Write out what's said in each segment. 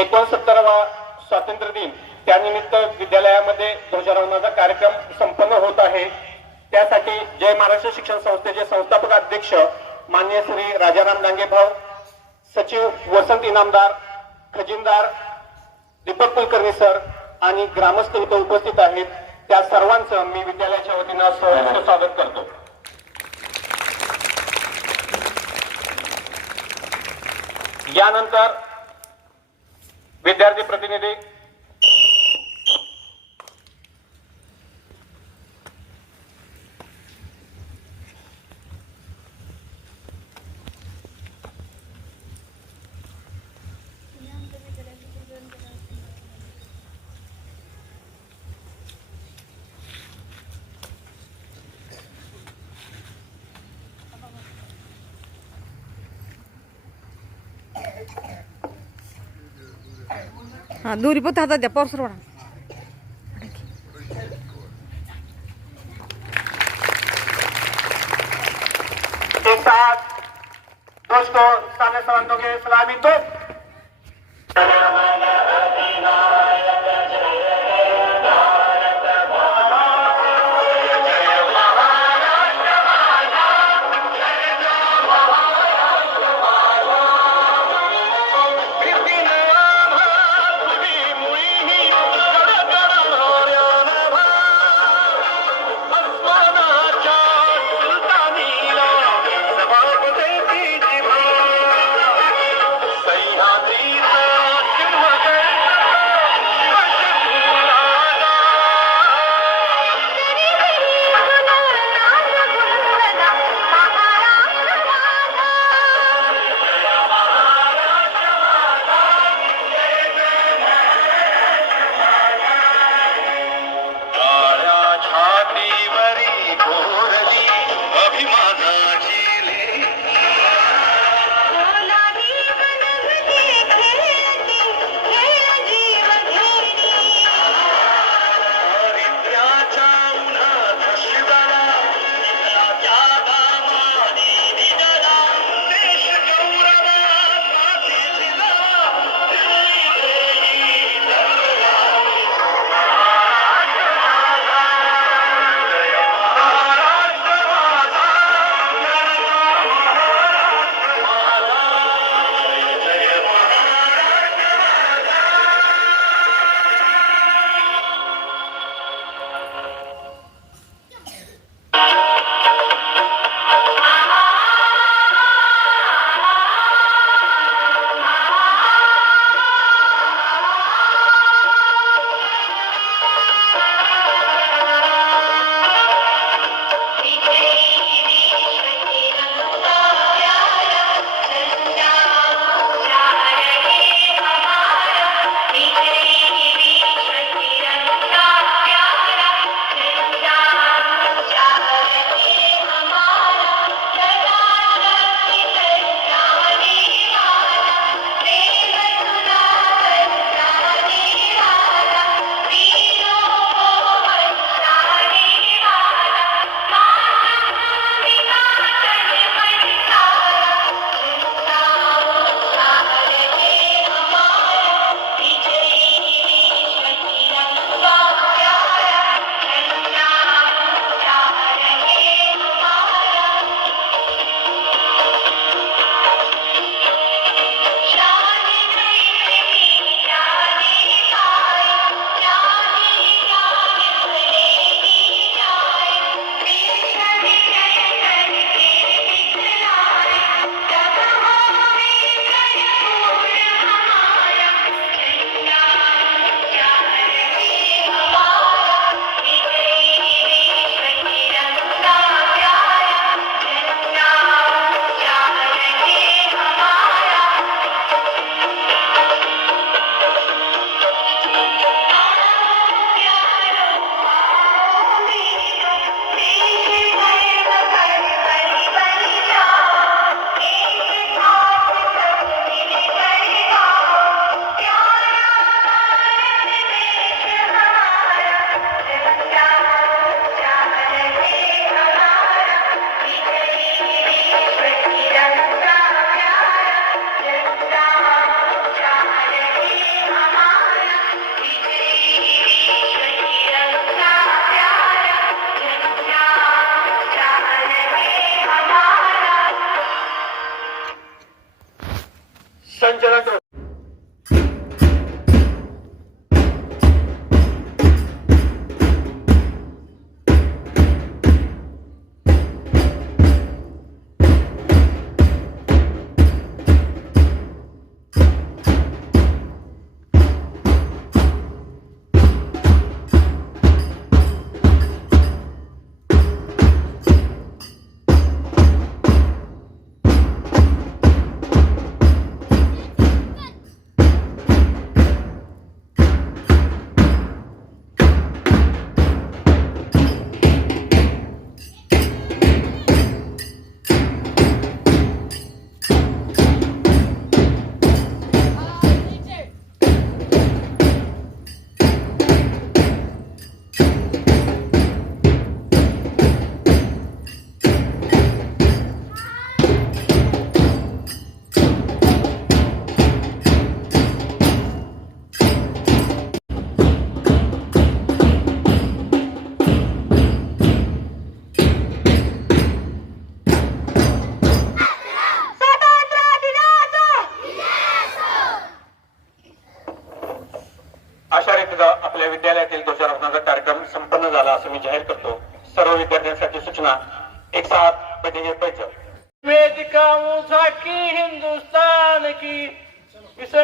एकोणसत्तरावा स्वातंत्र्य दिन. त्यानिमित्त विद्यालयामध्ये ध्वजारोहणाचा कार्यक्रम संपन्न होत आहे. त्यासाठी जय महाराष्ट्र शिक्षण संस्थेचे संस्थापक अध्यक्ष मान्य श्री राजाराम डांगे भाऊ सचिव वसंत इनामदार खजिनदार दीपक कुलकर्णी सर आणि ग्रामस्थ इथं उपस्थित आहेत. त्या सर्वांचं मी विद्यालयाच्या वतीनं सहर्ष स्वागत करतो. यानंतर विद्यार्थी प्रतिनिधी। हा दोरी पण हातात द्या पर्सर वाढा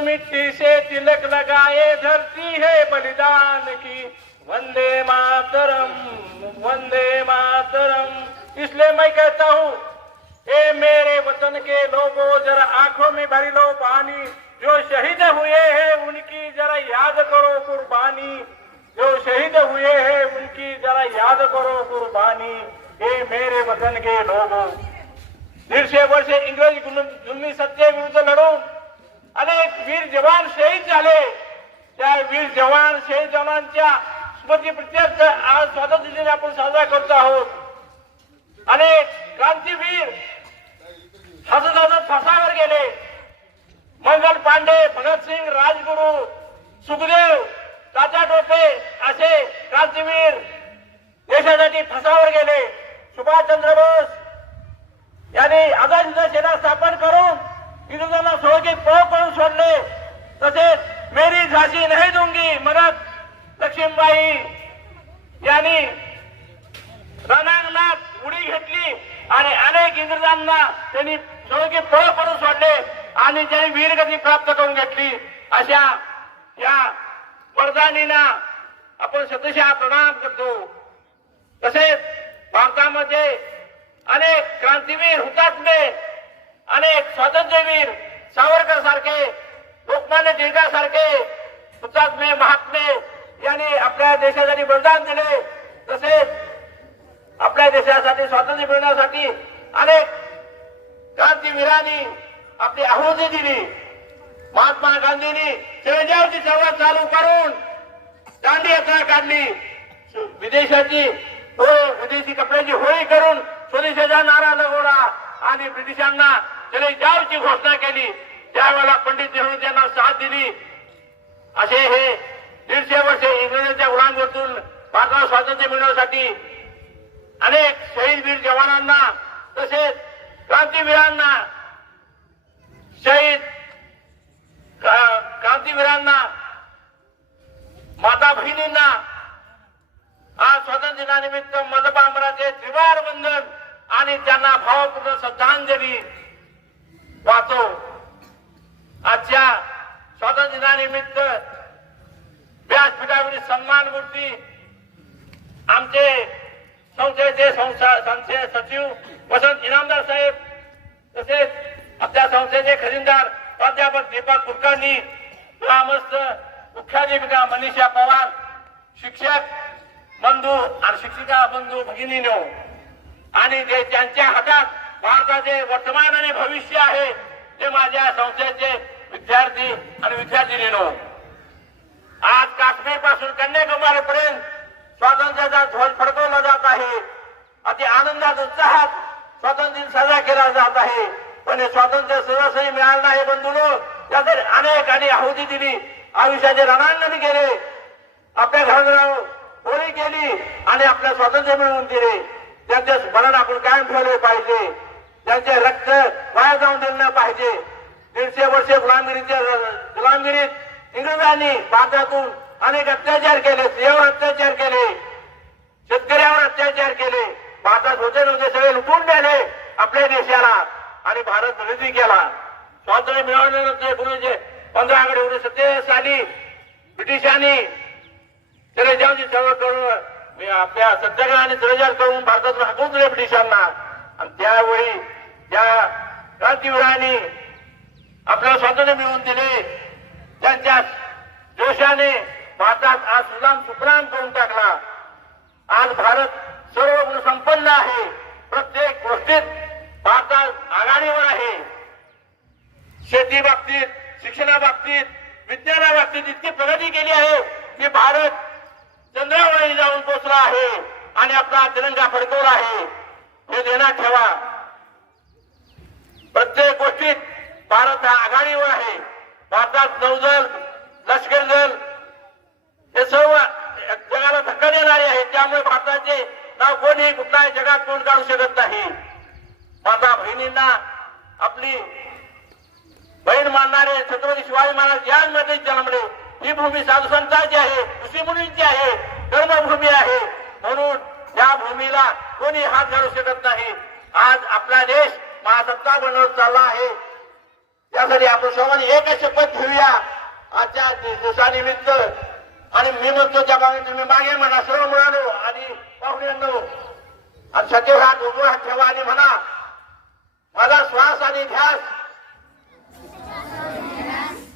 मिट्टी से तिलक लगाए धरती है बलिदान की। वंदे मातरम वंदे मातरम। इसलिए मैं कहता हूँ ए मेरे वतन के लोगों जरा आंखों में भरी लो पानी। जो शहीद हुए हैं उनकी जरा याद करो कुर्बानी। जो शहीद हुए हैं उनकी जरा याद करो कुर्बानी। ए मेरे वतन के लोगों दीडशे वर्षे इंग्रज गुलम- जुलमी सत्ते विरुद्ध लढून वीर जवान शहीद झाले. त्या वीर जवान शहीद जवानांच्या स्मृती प्रत्यक्ष आज स्वातंत्र्य दिन आपण साजरा करत आहोत. अनेक क्रांतीवीर हसत हसत फासावर गेले. मंगल पांडे भगतसिंग राजगुरू सुखदेव तात्या टोपे असे क्रांतीवीर देशासाठी फासावर गेले. सुभाषचंद्र बोस यांनी आझाद सेना स्थापन करून इंग्रजांना सोळगे पळ पळून सोडले. तसेच मेरी झाशी नाही दुंगी म्हणत लक्ष्मीबाई यांनी रणांगणात उडी घेतली आणि अनेक इंग्रजांना त्यांनी सोळगी पळ करून सोडले आणि त्यांनी वीरगती प्राप्त करून घेतली. अशा या वरदानीना आपण शतशः प्रणाम करतो. तसेच भारतामध्ये अनेक क्रांतीवीर हुतात्मे अनेक स्वातंत्र्यवीर सावरकर सारखे लोकमान्य टिळकासारखे हुतात्मे महात्मे यांनी आपल्या देशासाठी बलिदान दिले. तसेच आपल्या देशासाठी स्वातंत्र्य मिळवण्यासाठी अनेक क्रांतीवीरांनी आपली आहुती दिली. महात्मा गांधींनी शेवजावची चळवळ चालू करून दांडी यात्रा काढली. विदेशाची होळी विदेशी कपड्याची होळी करून स्वदेशाचा नारा लगोडा आणि ब्रिटिशांना त्याने जावची घोषणा केली त्यावेळेला पंडित नेहरू त्यांना साथ दिली असे हे दीडशे वर्षे इंग्रजांच्या गुलामवरतून भारताला स्वातंत्र्य मिळवण्यासाठी अनेक शहीद वीर जवानांना तसेच क्रांतीवीरांना शहीद क्रांतीवीरांना माता भगिनींना आज स्वातंत्र्य दिनानिमित्त मदपांबराचे त्रिवार वंदन आणि त्यांना भावपूर्ण श्रद्धांजली वाचो आजच्या स्वातंत्र्य दिनानिमित्त व्यासपीठावरील सन्मान मूर्ती आमचे संस्थेचे संस्थेचे सचिव वसंत इनामदार साहेब तसेच आपल्या संस्थेचे खजिनदार प्राध्यापक दीपक कुलकर्णी ग्रामस्थ मुख्याध्यापिका मनीषा पवार शिक्षक बंधू आणि शिक्षिका बंधू भगिनीनो आणि जे त्यांच्या हातात भारताचे वर्तमान आणि भविष्य आहे ते माझ्या संस्थेचे विद्यार्थी आणि विद्यार्थिनीनो. आज काश्मीरपासून कन्याकुमारी पर्यंत स्वातंत्र्याचा ध्वज फडकवला जात आहे. अति आनंदात उत्साहात स्वातंत्र्य दिन साजरा केला जात आहे. पण हे स्वातंत्र्य सहजही मिळालं नाही बंधूनो. त्यासाठी अनेक आणि आहुती दिली. आयुष्याचे रणांगण गेले आपल्या घराघरावर होळी केली आणि आपल्या स्वातंत्र्य मिळवून दिले. त्यांचे स्मरण आपण कायम ठेवले पाहिजे. त्यांचे रक्त वाया जाऊन दिलं पाहिजे. दीडशे वर्ष गुलामगिरीच्या गुलामगिरीत इंग्रजांनी भारतातून अनेक अत्याचार केले स्त्रियावर अत्याचार केले शेतकऱ्यावर अत्याचार केले. भारतात होते नव्हते सगळे लुटून नेले आपल्या देशाला आणि भारत खरेदी केला. स्वातंत्र्य मिळवल्यानंतर एकोणीसशे पंधरा आकडे एकोणीसशे सत्तेचाळीस साली ब्रिटिशांनी चरेजावची चळवळ करून आपल्या सत्याग्रहाने चरेजाव करून भारतातून हकवून दिले ब्रिटिशांना. त्यावेळी ज्या क्रांतीवीरांनी आपल्याला स्वातंत्र्य मिळवून दिले त्यांच्या जोशाने भारतात आज सुदाम सुप्राम करून टाकला. आज भारत सर्व संपन्न आहे. प्रत्येक गोष्टीत भारतात आघाडीवर आहे. शेती बाबतीत शिक्षणा बाबतीत विज्ञाना बाबतीत इतकी प्रगती केली आहे की भारत चंद्रावरही जाऊन पोचला आहे आणि आपला तिरंगा फडकवला आहे. हे ध्यानात ठेवा. प्रत्येक गोष्टीत भारत हा आघाडीवर आहे. भारतात नौदल लष्कर दल हे सर्व जगाला धक्का देणारे आहेत. त्यामुळे भारताचे नाव कोणी कुठलाही जगात कोण काढू शकत नाही. माता बहिणींना आपली बहीण मानणारे छत्रपती शिवाजी महाराज यांमध्ये जन्मले. ही भूमी साधू संतांची आहे ऋषी मुनींची आहे कर्मभूमी आहे. म्हणून या भूमीला कोणी हात घालू शकत नाही. आज आपला देश महासत्ता बनवत चालला आहे. त्यासाठी आपण सर्वांनी एकच शपथ घेऊया. आजच्या दिवसानिमित्त. आणि मी म्हणतो त्या बाबतीत तुम्ही मागे म्हणा सर्व म्हणालो आणि पाहुण्यांनो आणि सचिव हात उभं हात ठेवा आणि म्हणा माझा श्वास आणि ध्यास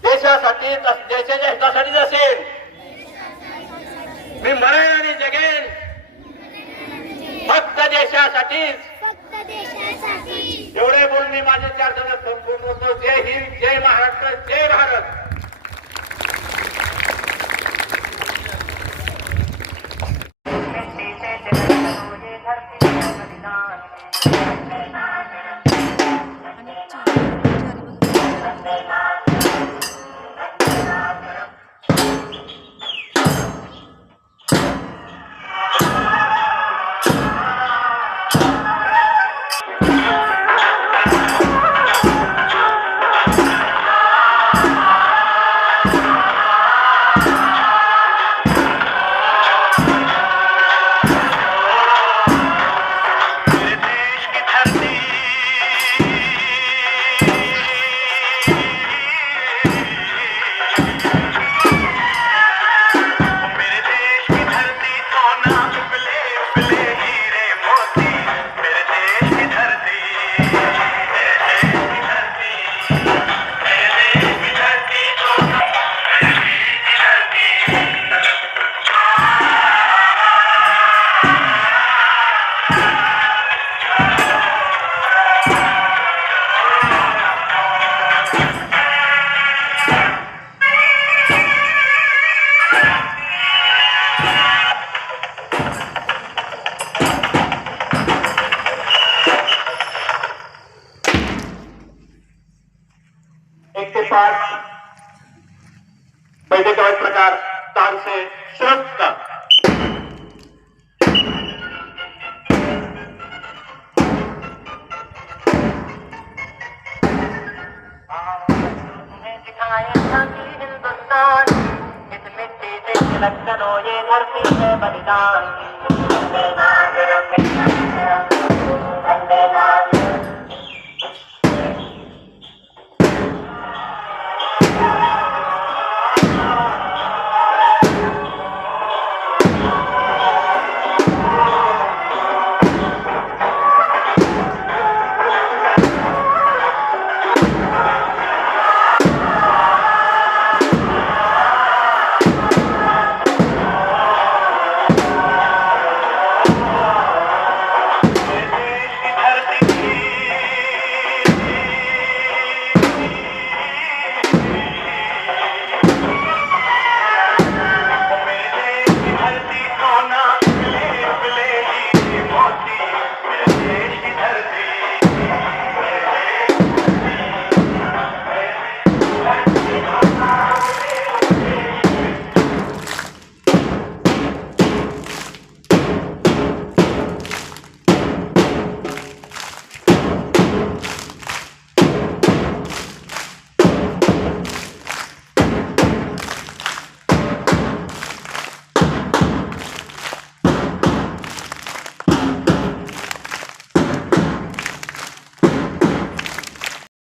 देशासाठी देशाच्या हितासाठीच असेल. मी मरेन आणि जगेन. देशासाठीच देशासाठी. एवढे बोलून मी माझे चार जण संपूर्ण होतो. जय हिंद जय महाराष्ट्र जय भारत. मिट्टी से तिलक करो ये धरती है बलिदान वंदे मातरम वंदे मातरम